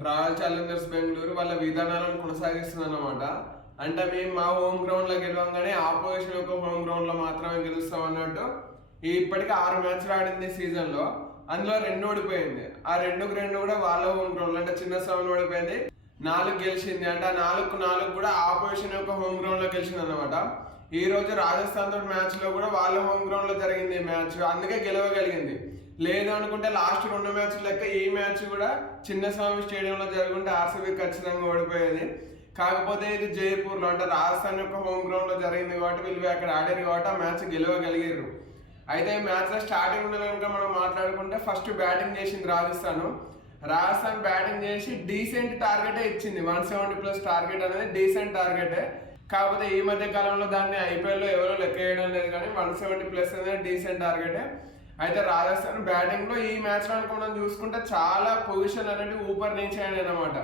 Royal Challengers Bengaluru వాళ్ళ విధానాలను కొనసాగిస్తుంది అన్నమాట అంటే మేము మా హోమ్ గ్రౌండ్లో గెలవంగానే ఆపోజిషన్ యొక్క హోమ్ గ్రౌండ్లో మాత్రమే గెలుస్తాం అన్నట్టు ఇప్పటికీ ఇప్పటికి ఆరు మ్యాచ్లు ఆడింది సీజన్లో. అందులో రెండు ఓడిపోయింది. ఆ రెండుకు రెండు కూడా వాళ్ళ హోమ్ గ్రౌండ్ అంటే చిన్న స్థానంలో ఓడిపోయింది. నాలుగు గెలిచింది. అంటే ఆ నాలుగు నాలుగు కూడా ఆపోజిషన్ యొక్క హోమ్ గ్రౌండ్లో గెలిచింది అనమాట ఈ రోజు రాజస్థాన్ తోటి మ్యాచ్లో కూడా వాళ్ళ హోమ్ గ్రౌండ్లో జరిగింది ఈ మ్యాచ్ అందుకే గెలవగలిగింది. లేదు అనుకుంటే లాస్ట్ రెండు మ్యాచ్ లెక్క ఈ మ్యాచ్ కూడా చిన్నస్వామి స్టేడియంలో జరుగుంటే ఆర్సీబీ ఖచ్చితంగా ఓడిపోయేది. కాకపోతే ఇది జైపూర్లో అంటే రాజస్థాన్ యొక్క హోమ్ గ్రౌండ్లో జరిగింది కాబట్టి వీళ్ళు అక్కడ ఆడారు కాబట్టి ఆ మ్యాచ్ గెలవగలిగారు అయితే ఈ మ్యాచ్లో స్టార్టింగ్ కనుక మనం మాట్లాడుకుంటే ఫస్ట్ బ్యాటింగ్ చేసింది రాజస్థాన్. రాజస్థాన్ బ్యాటింగ్ చేసి డీసెంట్ టార్గెటే ఇచ్చింది. వన్ సెవెంటీ ప్లస్ టార్గెట్ అనేది డీసెంట్ టార్గెటే కాకపోతే ఈ మధ్య కాలంలో దాన్ని ఐపీఎల్లో ఎవరో లెక్క వేయడం లేదు కానీ వన్ సెవెంటీ ప్లస్ అనేది డీసెంట్ టార్గెటే. అయితే రాజస్థాన్ బ్యాటింగ్లో ఈ మ్యాచ్లో చూసుకుంటే చాలా పొజిషన్ అనేది ఊపర్ నుంచి అనమాట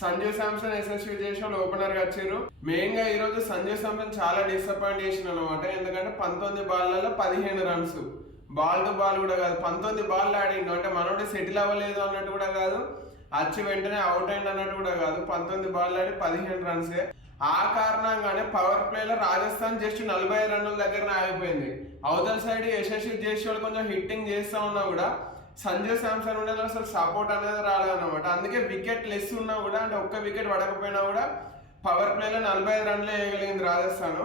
సంజయ్ శాంసన్ ఎస్ఎస్వి చేసిన వాళ్ళు ఓపెనర్గా వచ్చారు. మెయిన్గా ఈ రోజు సంజయ్ శాంసన్ చాలా డిసప్పాయింట్ చేసిన అనమాట ఎందుకంటే పంతొమ్మిది బాల్లలో పదిహేను రన్స్ బాల్ టు బాల్ కూడా కాదు పంతొమ్మిది బాల్ ఆడిండు. అంటే మనోడు సెటిల్ అవ్వలేదు అన్నట్టు కూడా కాదు. వచ్చి వెంటనే అవుట్ అయింది అన్నట్టు కూడా కాదు. పంతొమ్మిది బాల్ ఆడి పదిహేను రన్సే ఆ కారణంగానే పవర్ ప్లేలో రాజస్థాన్ జస్ట్ నలభై రన్నుల దగ్గర ఆగిపోయింది. అవతల సైడ్ యశస్వి చేసే వాళ్ళు కొంచెం హిట్టింగ్ చేస్తా ఉన్నా కూడా సంజయ్ శాంసన్ ఉండేది అసలు సపోర్ట్ అనేది రాలేదన్నమాట. అందుకే వికెట్ లెస్ ఉన్నా కూడా అంటే ఒక్క వికెట్ పడకపోయినా కూడా పవర్ ప్లేలో నలభై ఐదు రన్లే వేయగలిగింది రాజస్థాన్.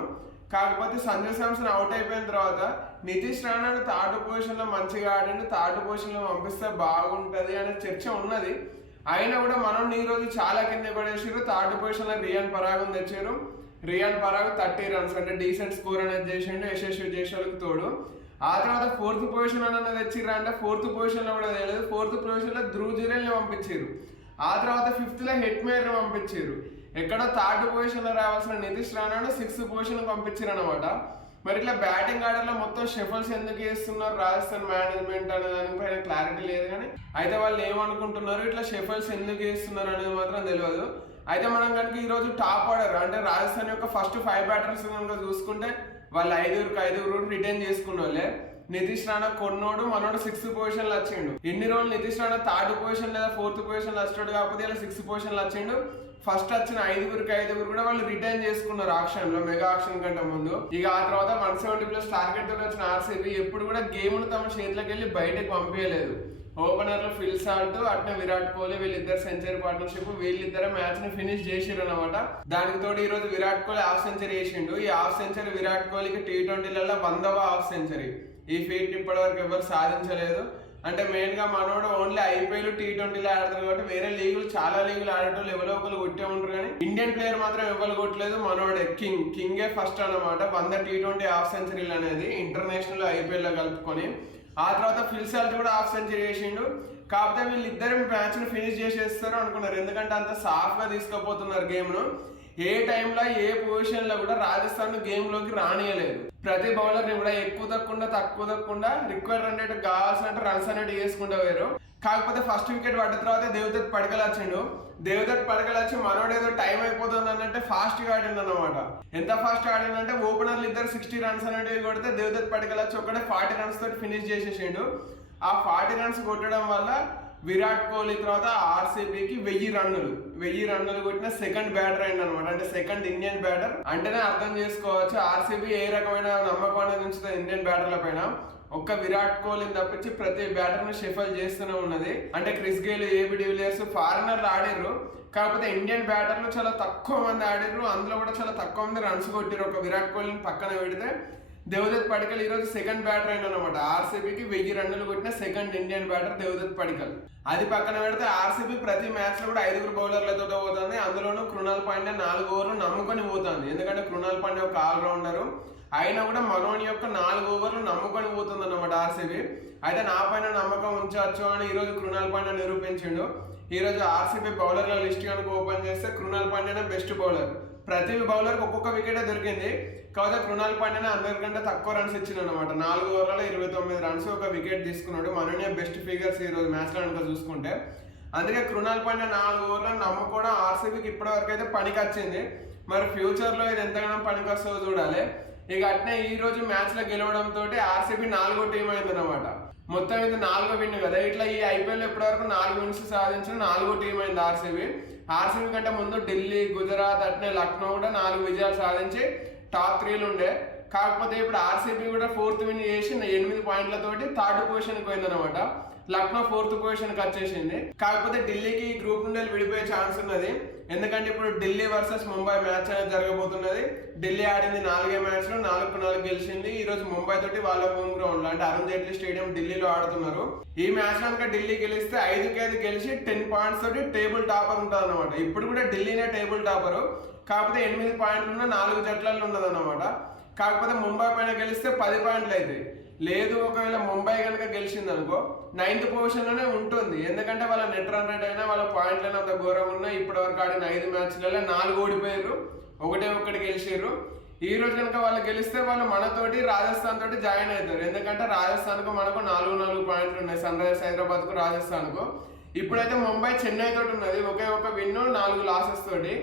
కాకపోతే సంజయ్ శాంసన్ అవుట్ అయిపోయిన తర్వాత నితీష్ రాణాను థర్డ్ పొజిషన్లో మంచిగా ఆడండి థర్డ్ పొజిషన్లో పంపిస్తే బాగుంటుంది అనే చర్చ ఉన్నది. అయినా కూడా మనం ఈ రోజు చాలా కింద పడేసారు థర్డ్ పొజిషన్లో రియాన్ పరాగం తెచ్చారు. రియాన్ పరాగ్ థర్టీ రన్స్ అంటే డీసెంట్ స్కోర్ అనేది చేసిండు. యశస్వి జయశాలకు తోడు. ఆ తర్వాత ఫోర్త్ పొజిషన్ అనేది తెచ్చిర్రు అంటే ఫోర్త్ పొజిషన్లో కూడా తెలియదు. ఫోర్త్ పొజిషన్లో ధ్రువ్ జురేల్ని పంపించారు ఆ తర్వాత ఫిఫ్త్లో హెట్ మేయర్ పంపించారు ఎక్కడ థర్డ్ పొజిషన్లో రావాల్సిన నితీష్ రాణాను సిక్స్త్ పొజిషన్ పంపించారు అనమాట మరి ఇట్లా బ్యాటింగ్ ఆర్డర్లో మొత్తం షెఫల్స్ ఎందుకు వేస్తున్నారు రాజస్థాన్ మేనేజ్మెంట్ అనే దానిపైన క్లారిటీ లేదు కానీ అయితే వాళ్ళు ఏమనుకుంటున్నారు? ఇట్లా షెఫల్స్ ఎందుకు వేస్తున్నారు అనేది మాత్రం తెలియదు. అయితే మనం కనుక ఈరోజు టాప్ ఆర్డర్ అంటే రాజస్థాన్ యొక్క ఫస్ట్ ఫైవ్ బ్యాటర్స్ కనుక చూసుకుంటే వాళ్ళు ఐదుగురికి ఐదుగురు రిటర్న్ చేసుకున్న వాళ్ళే. నితీష్ రాణా కొన్నోడు మనోడు సిక్స్త్ పొజిషన్లో వచ్చిండు. ఎన్ని రోజులు నితీష్ రాణా థర్డ్ పొజిషన్ లేదా ఫోర్త్ పొజిషన్లో వచ్చాడు కాకపోతే ఇలా సిక్స్త్ పొజిషన్లో వచ్చిండు. ఫస్ట్ వచ్చిన ఐదుగురికి ఐదుగురు కూడా వాళ్ళు రిటర్న్ చేసుకున్నారు ఆక్షన్లో మెగా ఆక్షన్ కంటే ముందు. ఇక ఆ తర్వాత వన్ సెవెంటీ ప్లస్ టార్గెట్తో వచ్చిన ఆర్సీబీ ఎప్పుడు కూడా గేమ్ను తమ చేతిలోకి వెళ్ళి బయటకు పంపించలేదు. ఓపెనర్లు ఫిల్ సాల్ట్ అట్నే విరాట్ కోహ్లీ వీళ్ళిద్దరు సెంచరీ పార్ట్నర్షిప్ వీళ్ళిద్దరు మ్యాచ్ని ఫినిష్ చేసిరు అనమాట దానికి తోడు ఈ రోజు విరాట్ కోహ్లీ హాఫ్ సెంచరీ చేసిండు ఈ హాఫ్ సెంచరీ విరాట్ కోహ్లీకి టీ ట్వంటీలలో వందవ హాఫ్ సెంచరీ ఈ ఫీట్ ఇప్పటివరకు ఎవరు సాధించలేదు. అంటే మెయిన్గా మనోడు ఓన్లీ ఐపీఎల్ టీ ట్వంటీలో ఆడతారు కాబట్టి వేరే లీగులు చాలా లీగులు ఆడేటోళ్ళు ఎవరో ఒకరు కొట్టే ఉంటారు కానీ ఇండియన్ ప్లేయర్ మాత్రం ఎవరు కొట్టలేదు మనోడే. కింగ్ కింగే ఫస్ట్ అన్నమాట. వంద టీ ట్వంటీ హాఫ్ సెంచరీలు అనేది ఇంటర్నేషనల్ ఐపీఎల్లో కలుపుకొని. ఆ తర్వాత ఫిల్సాల్ట్ కూడా హాఫ్ సెంచరీ చేసిండు కాకపోతే వీళ్ళిద్దరు మ్యాచ్ను ఫినిష్ చేసేస్తారు అనుకున్నారు. ఎందుకంటే అంత సాఫ్ట్గా తీసుకోపోతున్నారు తీసుకుపోతున్నారు ఏ టైంలో ఏ పొజిషన్లో కూడా రాజస్థాన్ గేమ్లోకి రానియలేదు. ప్రతి బౌలర్ని కూడా ఎక్కువ తక్కువ తక్కువ తక్కువ రిక్వైర్ అనేది కావాల్సినట్టు రన్స్ అనేది చేసుకుంటూ పోయారు. కాకపోతే ఫస్ట్ వికెట్ పడ్డ తర్వాత దేవదత్ పడకలు వచ్చిండు దేవదత్ పడకలు వచ్చి మనోడు ఏదో టైం అయిపోతుంది అన్నట్టే ఫాస్ట్గా ఆడిండు అనమాట ఎంత ఫాస్ట్ ఆడిందంటే ఓపెనర్లు ఇద్దరు సిక్స్టీ రన్స్ అనేటివి కొడితే దేవదత్ పడకలు వచ్చి ఒకటే ఫార్టీ రన్స్ తోటి ఫినిష్ చేసేసిండు. ఆ ఫార్టీ రన్స్ కొట్టడం వల్ల విరాట్ కోహ్లీ తర్వాత ఆర్సీబీకి వెయ్యి రన్నులు. వెయ్యి రన్నులు కొట్టిన సెకండ్ బ్యాటర్ అయింది అనమాట అంటే సెకండ్ ఇండియన్ బ్యాటర్ అంటేనే అర్థం చేసుకోవచ్చు ఆర్సీబీ ఏ రకమైన నమ్మకం అనేది ఉంచుతుంది ఇండియన్ బ్యాటర్ల పైన ఒక్క విరాట్ కోహ్లీని తప్పించి ప్రతి బ్యాటర్ను షఫల్ చేస్తూనే ఉన్నది. అంటే Chris Gayle AB de Villiers ఫారినర్లు ఆడిర్రు కాకపోతే ఇండియన్ బ్యాటర్లు చాలా తక్కువ మంది ఆడిర్రు అందులో కూడా చాలా తక్కువ మంది రన్స్ కొట్టిరు ఒక విరాట్ కోహ్లీని పక్కన పెడితే దేవదత్ పడికల్ ఈ రోజు సెకండ్ బ్యాటర్ అయిన అనమాట ఆర్సీబీకి వెయ్యి రన్నులు కొట్టిన second Indian batter Devdutt Padikkal. అది పక్కన పెడితే ఆర్సీబీ ప్రతి మ్యాచ్లో కూడా ఐదుగురు బౌలర్లతో పోతుంది. అందులోనూ కృణాల్ పాండ్యా నాలుగు ఓవర్లు నమ్ముకొని పోతుంది. ఎందుకంటే కృణాల్ పాండ్యా ఒక ఆల్రౌండర్ అయినా కూడా మనోని యొక్క నాలుగు ఓవర్లు నమ్ముకొని పోతుంది అన్నమాట ఆర్సీబీ అయితే నా పైన నమ్మకం ఉంచవచ్చు అని ఈరోజు కృణాల్ పాండ్యా నిరూపించిండు. ఈరోజు ఆర్సీబీ బౌలర్ల లిస్ట్ కనుక ఓపెన్ చేస్తే కృణాల్ పాండ్యానే బెస్ట్ బౌలర్ ప్రతి బౌలర్కి ఒక్కొక్క వికెట్ దొరికింది. కాకపోతే కృణాల్ పాండ్యానే అందరికంటే తక్కువ రన్స్ ఇచ్చిండు అనమాట నాలుగు ఓవర్లలో ఇరవై తొమ్మిది రన్స్ ఒక వికెట్ తీసుకున్నాడు. మనోనే బెస్ట్ ఫిగర్స్ ఈ రోజు మ్యాచ్లో కనుక చూసుకుంటే. అందుకే కృణాల్ పాండ్య నాలుగు ఓవర్లను నమ్ముకోవడం ఆర్సీబీకి ఇప్పటివరకు అయితే పనికి వచ్చింది మరి ఫ్యూచర్లో ఇది ఎంతగానో పనికి వస్తుందో చూడాలి. ఇక అట్నే ఈ రోజు మ్యాచ్లో గెలవడంతో ఆర్సీబీ నాలుగో టీం అయింది అనమాట మొత్తం ఇది నాలుగో విన్ కదా. ఇట్లా ఈ ఐపీఎల్ ఇప్పటివరకు నాలుగు విన్స్ సాధించిన నాలుగో టీం అయింది ఆర్సీబీ. ఆర్సీబీ కంటే ముందు ఢిల్లీ గుజరాత్ అట్నే లక్నో కూడా నాలుగు విజయాలు సాధించి టాప్ త్రీలు ఉండే. కాకపోతే ఇప్పుడు ఆర్సీబీ కూడా ఫోర్త్ విన్ చేసి ఎనిమిది పాయింట్లతోటి థర్డ్ పొజిషన్కి పోయిందనమాట లక్నో ఫోర్త్ పొజిషన్కి వచ్చేసింది. కాకపోతే ఢిల్లీకి ఈ గ్రూప్ నుండి విడిపోయే ఛాన్స్ ఉన్నది. ఎందుకంటే ఇప్పుడు ఢిల్లీ వర్సెస్ ముంబై మ్యాచ్ అనేది జరగబోతున్నది. ఢిల్లీ ఆడింది నాలుగే మ్యాచ్లు నాలుగు నాలుగు గెలిచింది. ఈ రోజు ముంబై తోటి వాళ్ళ హోమ్ గ్రౌండ్లో అంటే అరుణ్ జైట్లీ స్టేడియం ఢిల్లీలో ఆడుతున్నారు. ఈ మ్యాచ్ కనుక ఢిల్లీ గెలిస్తే ఐదుకి ఐదు గెలిచి టెన్ పాయింట్స్ తోటి టేబుల్ టాపర్ ఉంటుంది అనమాట ఇప్పుడు కూడా ఢిల్లీనే టేబుల్ టాపర్. కాకపోతే ఎనిమిది పాయింట్లు ఉన్న నాలుగు జట్లలో ఉన్నదన్నమాట. కాకపోతే ముంబై పైన గెలిస్తే పది పాయింట్లు అవుతాయి లేదు ఒకవేళ ముంబై కనుక గెలిచింది అనుకో నైన్త్ పొజిషన్లోనే ఉంటుంది. ఎందుకంటే వాళ్ళ నెట్ రన్ రేట్ అయినా వాళ్ళ పాయింట్లైనా అంత ఘోరంగా ఉన్నా ఇప్పటి వరకు ఆడిన ఐదు మ్యాచ్లలో నాలుగు ఓడిపోయారు ఒకటే ఒకటి గెలిచారు ఈ రోజు కనుక వాళ్ళు గెలిస్తే వాళ్ళు మనతోటి రాజస్థాన్ తోటి జాయిన్ అవుతారు ఎందుకంటే రాజస్థాన్కు మనకు నాలుగు నాలుగు పాయింట్లు ఉన్నాయి. సన్ రైజర్స్ హైదరాబాద్కు రాజస్థాన్కు. ఇప్పుడైతే ముంబై చెన్నై తోటి ఉన్నది. ఒకే ఒక విన్ను నాలుగు లాసెస్ తోటి.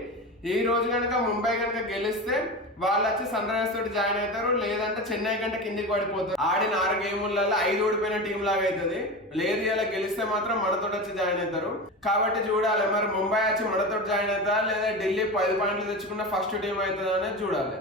ఈ రోజు కనుక ముంబై కనుక గెలిస్తే వాళ్ళు వచ్చి సన్ రైజర్స్ తోటి జాయిన్ అవుతారు లేదంటే చెన్నై కంటే కిందికి పడిపోతారు. ఆడిన ఆరు గేములలో ఐదు ఓడిపోయిన టీం లాగా అవుతుంది. లేదు ఇలా గెలిస్తే మాత్రం మనతో వచ్చి జాయిన్ అవుతారు. కాబట్టి చూడాలి మరి ముంబై వచ్చి మనతో జాయిన్ అవుతారా లేదా ఢిల్లీ పది పాయింట్లు తెచ్చుకున్న ఫస్ట్ టీం అవుతుందా అనేది చూడాలి.